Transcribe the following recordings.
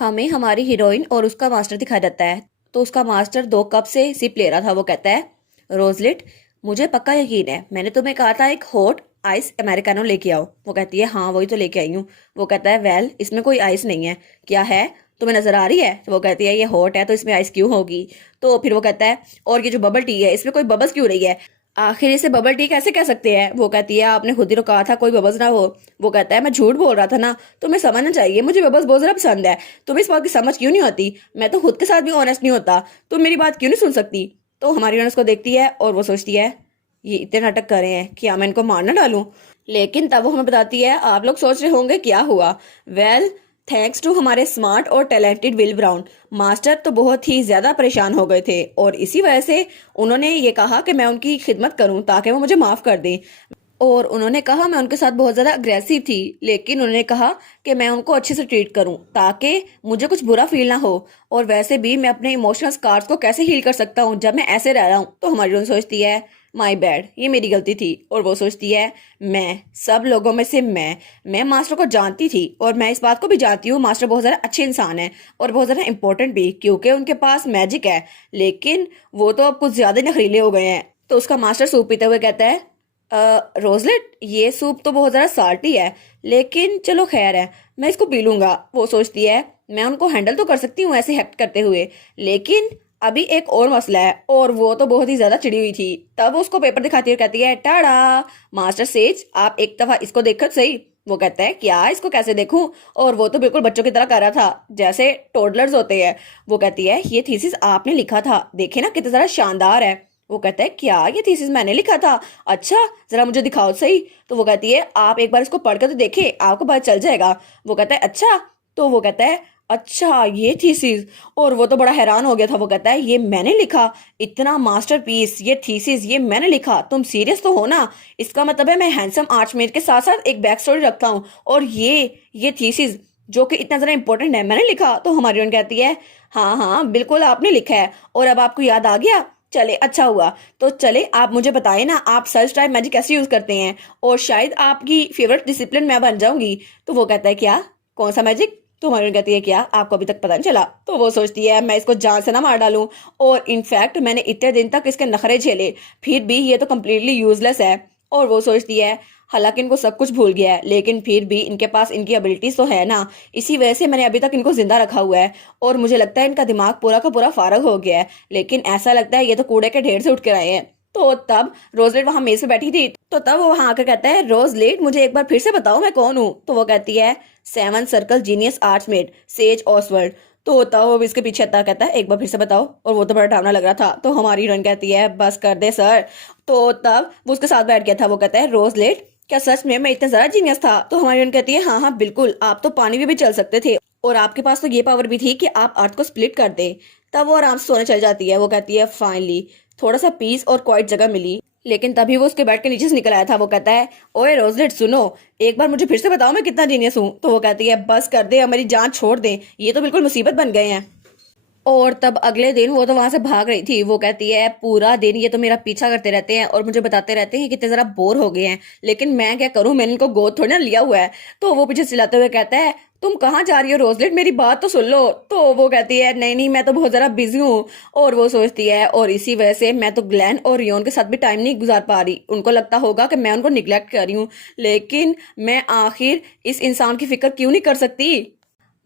हमें हमारी हीरोइन और उसका मास्टर दिखाया जाता है। तो उसका मास्टर 2 कप से सिप ले रहा था। वो कहता है, रोजलिट, मुझे पक्का यकीन है मैंने तुम्हें कहा था एक हॉट आइस अमेरिकानो लेके आओ। वो कहती है, हाँ वही तो लेके आई हूँ। वो कहता है, वेल इसमें कोई आइस नहीं है। क्या है, तुम्हें नजर आ रही है? तो वो कहती है, ये हॉट है तो इसमें आइस क्यों होगी? तो फिर वो कहता है, और ये जो बबल टी है इसमें कोई बबल्स क्यों नहीं है? आखिर इसे बबल टी कैसे कह सकते हैं? वो कहती है, आपने खुद ही तो कहा था कोई बबल्स ना हो। वो कहता है, मैं झूठ बोल रहा था ना, तुम्हें समझना चाहिए मुझे बबल्स बहुत ज्यादा पसंद है। तुम्हें इस बात की समझ क्यों नहीं होती? मैं तो खुद के साथ भी ऑनेस्ट नहीं होता, तुम मेरी बात क्यों नहीं सुन सकती? तो हमारी ऑनेस्ट को देखती है और वो सोचती है, ये इतने नाटक कर रहे हैं, क्या मैं इनको मारना डालूं? लेकिन तब वो हमें बताती है, आप लोग सोच रहे होंगे क्या हुआ। वेल, थैंक्स टू हमारे स्मार्ट और टैलेंटेड विल ब्राउन, मास्टर तो बहुत ही ज्यादा परेशान हो गए थे और इसी वजह से उन्होंने ये कहा कि मैं उनकी खिदमत करूं ताकि वो मुझे माफ कर दें। और उन्होंने कहा मैं उनके साथ बहुत ज्यादा अग्रेसिव थी, लेकिन उन्होंने कहा कि मैं उनको अच्छे से ट्रीट करूं ताकि मुझे कुछ बुरा फील ना हो। और वैसे भी मैं अपने इमोशनल स्कार्स को कैसे हील कर सकता हूं जब मैं ऐसे रह रहा हूं? तो हमारी उन सोचती है, माई बैड, ये मेरी गलती थी। और वो सोचती है, मैं सब लोगों में से मैं मास्टर को जानती थी और मैं इस बात को भी जानती हूँ मास्टर बहुत ज्यादा अच्छे इंसान है और बहुत ज्यादा इंपॉर्टेंट भी, क्योंकि उनके पास मैजिक है। लेकिन वो तो अब कुछ ज्यादा ही नखरीले हो गए हैं। तो उसका मास्टर सूप पीते हुए कहता है, रोजलेट, ये सूप तो बहुत ज़्यादा साल्टी है, लेकिन चलो खैर है, मैं इसको पी लूंगा। वो सोचती है, मैं उनको हैंडल तो कर सकती हूँ ऐसे एक्ट करते हुए, लेकिन अभी एक और मसला है। और वो तो बहुत ही ज़्यादा चिड़ी हुई थी। तब वो उसको पेपर दिखाती है और कहती है, टाड़ा, मास्टर सेज, आप एक दफ़ा इसको देखो सही। वो कहता है, क्या इसको कैसे देखूं? और वो तो बिल्कुल बच्चों की तरह कर रहा था, जैसे टोडलर्स होते हैं। वो कहती है, ये थीसिस आपने लिखा था, देखे ना कितना ज़्यादा शानदार है। वो कहता है, क्या ये थीसिस मैंने लिखा था? अच्छा, जरा मुझे दिखाओ सही। तो वो कहती है, आप एक बार इसको पढ़ कर तो देखे, आपको पता चल जाएगा। वो कहता है, अच्छा। तो वो कहता है, अच्छा ये थीसिस। और वो तो बड़ा हैरान हो गया था। वो कहता है, ये मैंने लिखा? इतना मास्टरपीस, ये थीसिस, ये मैंने लिखा? तुम सीरियस तो हो ना? इसका मतलब है मैं हैंडसम आर्चमेट के साथ साथ एक बैक स्टोरी रखता हूँ, और ये थीसिस जो कि इतना ज्यादा इंपॉर्टेंट है मैंने लिखा? तो हमारी ओन कहती है, हाँ हाँ बिल्कुल आपने लिखा है, और अब आपको याद आ गया? चले, अच्छा हुआ। तो चले, आप मुझे बताएं ना, आप सर्च टाइप मैजिक कैसे यूज करते हैं, और शायद आपकी फेवरेट डिसिप्लिन मैं बन जाऊंगी। तो वो कहता है, क्या, कौन सा मैजिक? तो हमारी कहती है, क्या आपको अभी तक पता नहीं चला? तो वो सोचती है, मैं इसको जान से ना मार डालूं, और इनफैक्ट मैंने इतने दिन तक इसके नखरे झेले, फिर भी ये तो कम्प्लीटली यूजलेस है। और वो सोचती है, हालांकि इनको सब कुछ भूल गया है, लेकिन फिर भी इनके पास इनकी एबिलिटीज तो है ना, इसी वजह से मैंने अभी तक इनको जिंदा रखा हुआ है। और मुझे लगता है इनका दिमाग पूरा का पूरा फारग हो गया है, लेकिन ऐसा लगता है ये तो कूड़े के ढेर से उठ कर आए हैं। तो तब रोजलेट वहां मेज पे बैठी थी। तो तब वो वहां आकर कहता है, रोजलेट, मुझे एक बार फिर से बताओ मैं कौन हूँ? तो वो कहती है, 7 सर्कल जीनियस आर्चमेट सेज ऑसवर्ल्ड। तो तब वो इसके पीछे आता कहता है, एक बार फिर से बताओ। और वो तो बड़ा डरावना लग रहा था। तो हमारी हीरोइन कहती है, बस कर दे सर। तो तब वो उसके साथ बैठ गया था। वो कहता है, रोजलेट, क्या सच में मैं इतना ज्यादा जीनियस था? तो हमारी हीरोइन कहती है, हाँ हाँ बिल्कुल, आप तो पानी में भी चल सकते थे, और आपके पास तो ये पावर भी थी कि आप अर्थ को स्प्लिट कर दे। तब वो आराम से सोने चल जाती है। वो कहती है, फाइनली थोड़ा सा पीस और क्वाइट जगह मिली। लेकिन तभी वो उसके बेड के नीचे से निकल आया था। वो कहता है, ओए रोजलेट, सुनो, एक बार मुझे फिर से बताओ मैं कितना जीनियस हूँ? तो वो कहती है, बस कर दे, अब मेरी जान छोड़ दे, ये तो बिल्कुल मुसीबत बन गए हैं। और तब अगले दिन वो तो वहां से भाग रही थी। वो कहती है, पूरा दिन ये तो मेरा पीछा करते रहते हैं और मुझे बताते रहते हैं कि कितने जरा बोर हो गए हैं, लेकिन मैं क्या करूं, मैंने इनको गोद थोड़ी ना लिया हुआ है। तो वो पीछे चिल्लाते हुए कहता है, तुम कहाँ जा रही हो रोजलेट, मेरी बात तो सुन लो। तो वो कहती है, नहीं नहीं, मैं तो बहुत जरा बिजी हूँ। और वो सोचती है, और इसी वजह से मैं तो ग्लैन और रियोन के साथ भी टाइम नहीं गुजार पा रही। उनको लगता होगा कि मैं उनको निग्लेक्ट कर रही हूँ, लेकिन मैं आखिर इस इंसान की फिक्र क्यों नहीं कर सकती?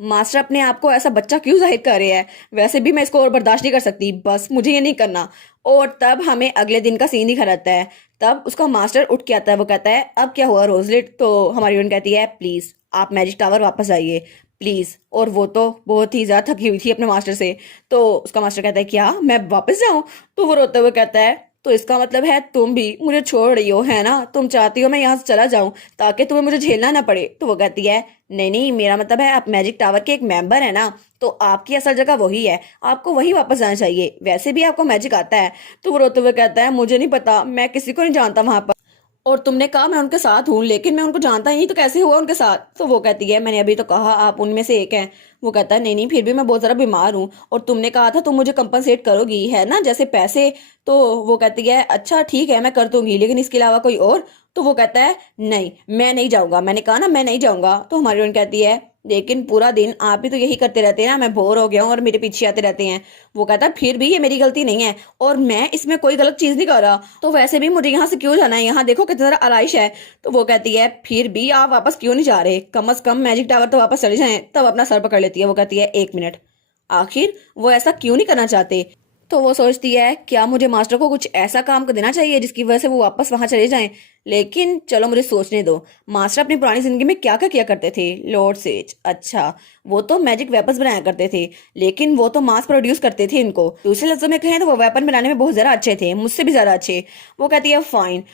मास्टर अपने आप को ऐसा बच्चा क्यों जाहिर कर रहे हैं? वैसे भी मैं इसको और बर्दाश्त नहीं कर सकती, बस मुझे ये नहीं करना। और तब हमें अगले दिन का सीन दिखा रहता है। तब उसका मास्टर उठ के आता है। वो कहता है, अब क्या हुआ रोजलेट? तो हमारी हीरोइन कहती है, प्लीज आप मैजिक टावर वापस आइए, प्लीज। और वो तो बहुत ही ज्यादा थकी हुई थी अपने मास्टर से। तो उसका मास्टर कहता है, क्या मैं वापस जाऊं? तो वो रोते हुए कहता है, तो इसका मतलब है तुम भी मुझे छोड़ रही हो, है ना? तुम चाहती हो मैं यहाँ से चला जाऊं ताकि तुम्हें मुझे झेलना ना पड़े? तो वो कहती है, नहीं नहीं, मेरा मतलब है आप मैजिक टावर के एक मेंबर है ना, तो आपकी असल जगह वही है, आपको वही वापस जाना चाहिए, वैसे भी आपको मैजिक आता है। तो वो रोते हुए कहता है, मुझे नहीं पता, मैं किसी को नहीं जानता वहां पर, और तुमने कहा मैं उनके साथ हूँ, लेकिन मैं उनको जानता ही नहीं, तो कैसे हुआ उनके साथ? तो वो कहती है, मैंने अभी तो कहा आप उनमें से एक हैं। वो कहता है, नहीं नहीं, फिर भी मैं बहुत ज़्यादा बीमार हूँ, और तुमने कहा था तुम मुझे कंपनसेट करोगी, है ना, जैसे पैसे। तो वो कहती है, अच्छा ठीक है मैं कर दूंगी, लेकिन इसके अलावा कोई और? तो वो कहता है, नहीं मैं नहीं जाऊंगा, मैंने कहा ना मैं नहीं जाऊंगा। तो हमारी बहन कहती है, लेकिन पूरा दिन आप भी तो यही करते रहते हैं ना, मैं बोर हो गया हूँ और मेरे पीछे आते रहते हैं। वो कहता है फिर भी ये मेरी गलती नहीं है और मैं इसमें कोई गलत चीज नहीं कर रहा, तो वैसे भी मुझे यहाँ से क्यों जाना है, यहाँ देखो कितना सारा आलाइश है। तो वो कहती है फिर भी आप वापस क्यों नहीं जा रहे, कम से कम मैजिक टावर तो वापस चले जाएं। तब अपना सर पकड़ लेती है, वो कहती है 1 मिनट, आखिर वो ऐसा क्यों नहीं करना चाहते। तो वो सोचती है क्या मुझे मास्टर को कुछ ऐसा काम कर देना चाहिए जिसकी वजह से वो वापस वहां चले जाएं। लेकिन चलो मुझे सोचने दो, मास्टर अपनी पुरानी जिंदगी में क्या क्या किया करते थे। लॉर्ड सेज, अच्छा वो तो मैजिक वेपन्स बनाया करते थे, लेकिन वो तो मास प्रोड्यूस करते थे इनको। दूसरे लफ्जों में कहें तो वो वेपन बनाने में बहुत ज्यादा अच्छे थे, मुझसे भी ज्यादा अच्छे। वो कहती है फाइन।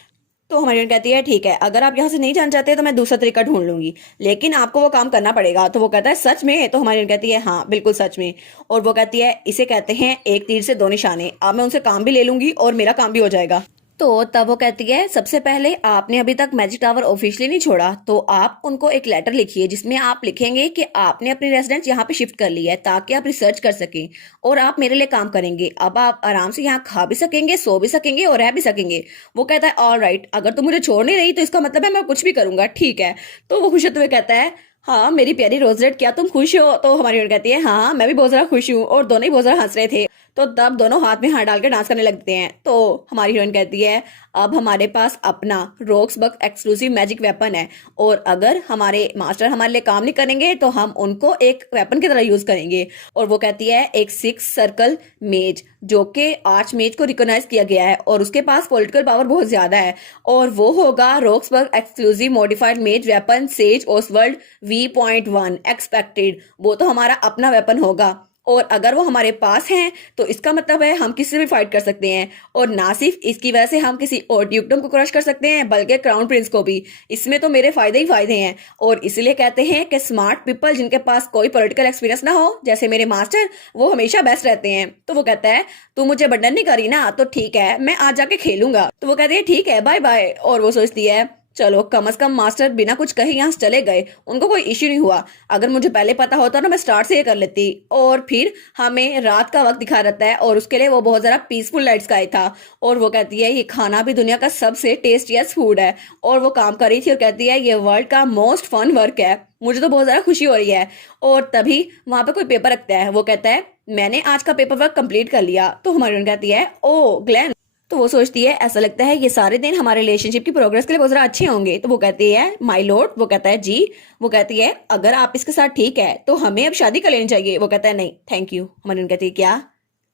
तो हमारी कहती है ठीक है, अगर आप यहाँ से नहीं जाना चाहते तो मैं दूसरा तरीका ढूंढ लूंगी, लेकिन आपको वो काम करना पड़ेगा। तो वो कहता है सच में। तो हमारी कहती है हाँ बिल्कुल सच में। और वो कहती है इसे कहते हैं एक तीर से दो निशाने, अब मैं उनसे काम भी ले लूंगी और मेरा काम भी हो जाएगा। तो तब वो कहती है सबसे पहले आपने अभी तक मैजिक टावर ऑफिशियली नहीं छोड़ा, तो आप उनको एक लेटर लिखिए जिसमें आप लिखेंगे कि आपने अपनी रेजिडेंस यहाँ पे शिफ्ट कर ली है ताकि आप रिसर्च कर सकें और आप मेरे लिए काम करेंगे। अब आप आराम से यहाँ खा भी सकेंगे, सो भी सकेंगे और रह भी सकेंगे। वो कहता है ऑल राइट, अगर तुम मुझे छोड़ नहीं रही तो इसका मतलब है मैं कुछ भी करूंगा, ठीक है। तो वो खुश होते हुए कहता है हाँ मेरी प्यारी रोजलेट, क्या तुम खुश हो। तो हमारी उन्होंने कहती है हाँ मैं भी बहुत ज्यादा खुश हूँ, और दोनों ही बहुत ज्यादा हंस रहे थे। तो तब दोनों हाथ में हाथ डाल के डांस करने लगते हैं। तो हमारी हीरोइन कहती है अब हमारे पास अपना रोक्सबर्ग एक्सक्लूसिव मैजिक वेपन है, और अगर हमारे मास्टर हमारे लिए काम नहीं करेंगे तो हम उनको एक वेपन की तरह यूज करेंगे। और वो कहती है एक 6 सर्कल मेज, जो कि आर्च मेज को रिकॉग्नाइज किया गया है और उसके पास पॉलिटिकल पावर बहुत ज्यादा है, और वो होगा रोक्सबर्ग एक्सक्लूसिव मॉडिफाइड मेज वेपन सेज ओसवर्ल्ड V.1 एक्सपेक्टेड। वो तो हमारा अपना वेपन होगा, और अगर वो हमारे पास हैं तो इसका मतलब है हम किसी से भी फाइट कर सकते हैं, और ना सिर्फ इसकी वजह से हम किसी और ड्यूकडम को क्रश कर सकते हैं बल्कि क्राउन प्रिंस को भी। इसमें तो मेरे फायदे ही फायदे हैं, और इसलिए कहते हैं कि स्मार्ट पीपल जिनके पास कोई पॉलिटिकल एक्सपीरियंस ना हो जैसे मेरे मास्टर, वो हमेशा बेस्ट रहते हैं। तो वो कहता है तू मुझे बर्डन नहीं करी ना, तो ठीक है मैं आज जाके खेलूंगा। तो वो कहती है ठीक है बाय बाय। और वो सोचती है चलो कम से कम मास्टर बिना कुछ कहे यहाँ से चले गए, उनको कोई इश्यू नहीं हुआ। अगर मुझे पहले पता होता ना मैं स्टार्ट से ये कर लेती। और फिर हमें रात का वक्त दिखा रहता है और उसके लिए वो बहुत ज्यादा पीसफुल लाइट स्काई था। और वो कहती है ये खाना भी दुनिया का सबसे टेस्टीएस्ट फूड है, और वो काम कर रही थी और कहती है ये वर्ल्ड का मोस्ट फन वर्क है, मुझे तो बहुत ज्यादा खुशी हो रही है। और तभी वहां पे कोई पेपर रखता है, वो कहता है मैंने आज का पेपर वर्क कंप्लीट कर लिया। तो हमारी कहती है ओ ग्लेन। तो वो सोचती है ऐसा लगता है ये सारे दिन हमारे रिलेशनशिप की प्रोग्रेस के लिए बहुत ज्यादा अच्छे होंगे। तो वो कहती है माय लॉर्ड। वो कहता है जी। वो कहती है अगर आप इसके साथ ठीक है तो हमें अब शादी कर लेनी चाहिए। वो कहता है नहीं थैंक यू। हमारी कहती है क्या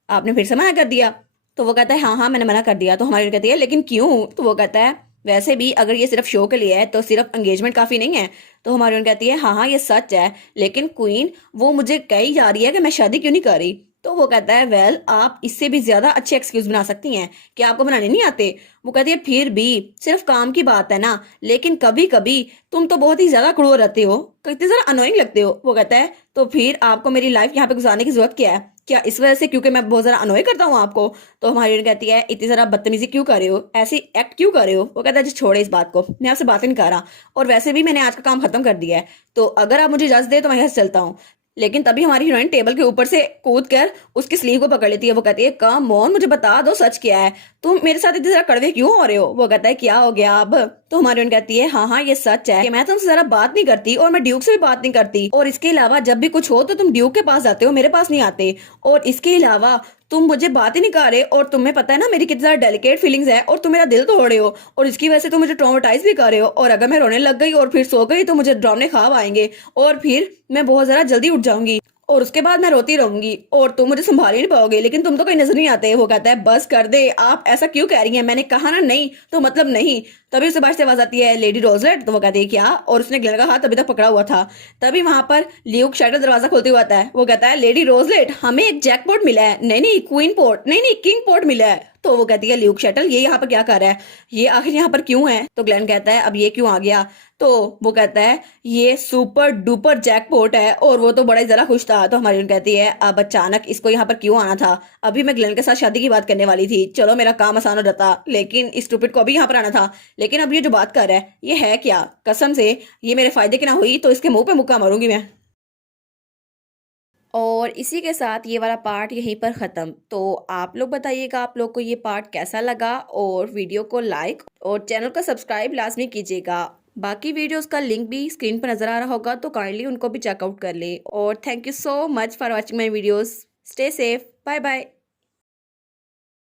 आपने फिर से मना कर दिया। तो वो कहता है हाँ हाँ मैंने मना कर दिया। तो हमारी कहती है लेकिन क्यों। तो वो कहता है वैसे भी अगर ये सिर्फ शो के लिए है तो सिर्फ एंगेजमेंट काफी नहीं है। तो हमारी कहती है हाँ हाँ ये सच है, लेकिन क्वीन वो मुझे कही जा रही है कि मैं शादी क्यों नहीं कर रही। तो वो कहता है वेल आप इससे भी ज्यादा अच्छे एक्सक्यूज बना सकती हैं, क्या आपको बनाने नहीं आते। वो कहती है फिर भी सिर्फ काम की बात है ना, लेकिन कभी कभी तुम तो बहुत ही ज्यादा क्रूर रहते हो, कितने ज्यादा अनोइंग लगते हो। वो कहता है तो फिर आपको मेरी लाइफ यहाँ पे गुजारने की जरूरत क्या है, क्या इस वजह से क्योंकि मैं बहुत ज्यादा अनोय करता हूँ आपको। तो हमारी कहती है इतनी ज्यादा बदतमीजी क्यों कर रहे हो, ऐसी एक्ट क्यों कर रहे हो। वो कहता है जी छोड़े इस बात को, मैं आपसे बात ही नहीं कर रहा, और वैसे भी मैंने आज का काम खत्म कर दिया है, तो अगर आप मुझे इजाजत दे तो मैं यहाँ से चलता हूँ। लेकिन तभी हमारी हीरोइन टेबल के ऊपर से कूद कर उसकी स्लीव को पकड़ लेती है। वो कहती है कम ऑन मुझे बता दो सच क्या है, तुम मेरे साथ इतने ज्यादा कड़वे क्यों हो रहे हो। वो कहता है क्या हो गया अब। तो हमारी हीरोइन कहती है हाँ हाँ ये सच है कि मैं तुमसे ज्यादा बात नहीं करती और मैं ड्यूक से भी बात नहीं करती, और इसके अलावा जब भी कुछ हो तो तुम ड्यूक के पास जाते हो, मेरे पास नहीं आते, और इसके अलावा तुम मुझे बात ही नहीं कर रहे, और तुम्हें पता है ना मेरी कितनी ज्यादा डेलिकेट फीलिंग्स है, और तुम मेरा दिल तोड़ रहे हो, और इसकी वजह से तुम मुझे ट्रॉमेटाइज भी कर रहे हो, और अगर मैं रोने लग गई और फिर सो गई तो मुझे डरावने ख्वाब आएंगे, और फिर मैं बहुत ज्यादा जल्दी उठ जाऊंगी, और उसके बाद मैं रोती रहूंगी और तुम मुझे संभाल ही नहीं पाओगे, लेकिन तुम तो कोई नजर नहीं आते। वो कहता है बस कर दे, आप ऐसा क्यों कह रही हैं, मैंने कहा ना नहीं तो मतलब नहीं। तभी उसके पास से आवाज आती है लेडी रोजलेट। तो वो कहती है क्या, और उसने ग्लेन का हाथ अभी तक पकड़ा हुआ था। तभी वहां पर ल्यूक शटर दरवाजा खोलते हुए आता है। वो कहता है लेडी रोजलेट हमें एक जैकपॉट मिला है। नहीं नहीं क्वीन पोर्ट, नहीं नहीं किंग पोर्ट मिला है। तो वो कहती है ल्यूक शटल ये यहाँ पर क्या कर रहा है, ये आखिर यहाँ पर क्यों है। तो ग्लेन कहता है अब ये क्यों आ गया। तो वो कहता है ये सुपर डुपर जैकपॉट है, और वो तो बड़ा ही जरा खुश था। तो हमारी कहती है अब अचानक इसको यहाँ पर क्यों आना था, अभी मैं ग्लेन के साथ शादी की बात करने वाली थी, चलो मेरा काम आसान हो जाता, लेकिन इस स्टूपिड को अभी यहाँ पर आना था। लेकिन अब ये जो बात कर रहा है ये है क्या, कसम से ये मेरे फायदे की ना हुई तो इसके मुंह पे मुक्का मारूंगी मैं। और इसी के साथ ये वाला पार्ट यहीं पर ख़त्म। तो आप लोग बताइएगा आप लोग को ये पार्ट कैसा लगा, और वीडियो को लाइक और चैनल को सब्सक्राइब लाजमी कीजिएगा। बाकी वीडियोस का लिंक भी स्क्रीन पर नजर आ रहा होगा, तो काइंडली उनको भी चेकआउट कर ले। और thank you so much for watching my videos. Stay safe, bye bye.